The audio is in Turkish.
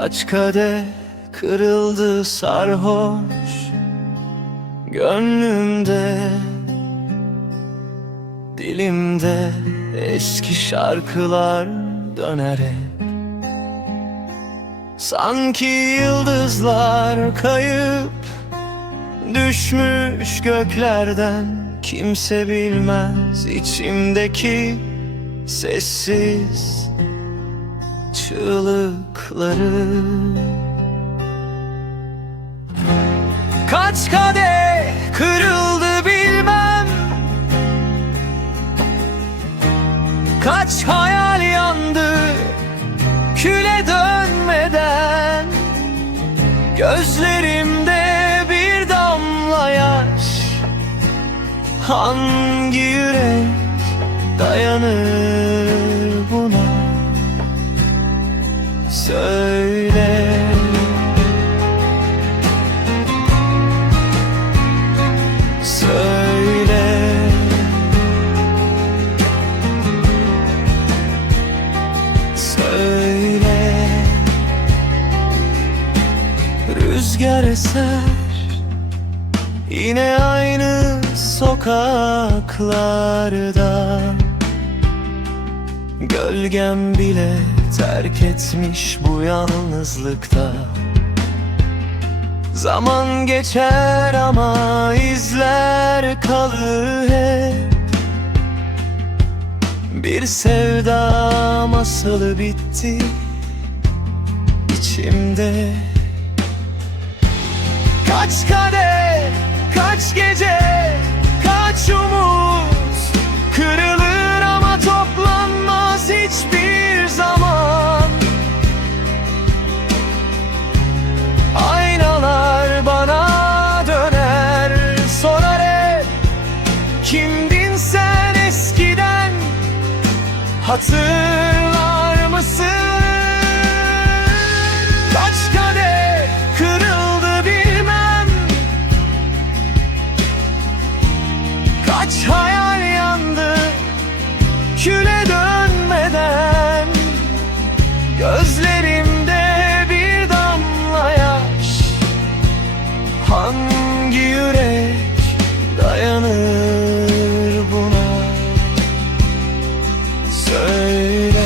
Kaç kade kırıldı sarhoş Gönlümde Dilimde eski şarkılar döner hep. Sanki yıldızlar kayıp Düşmüş göklerden Kimse bilmez içimdeki Sessiz çığlıkları. Kaç kadeh kırıldı bilmem. Kaç hayal yandı küle dönmeden. Gözlerimde bir damla yaş. Hangi yürek dayanır Söyle. Söyle. Söyle. Rüzgar eser Yine aynı sokaklarda. Gölgem bile terk etmiş bu yalnızlıkta. Zaman geçer ama izler kalır hep. Bir sevda masalı bitti içimde. Kaç kade, hatırlar mısın? Kaç kadeh kırıldı bilmem. Kaç hayal yandı küle dönmeden. Gözlerimde bir damla yaş. Hangi yürek dayanır Söyle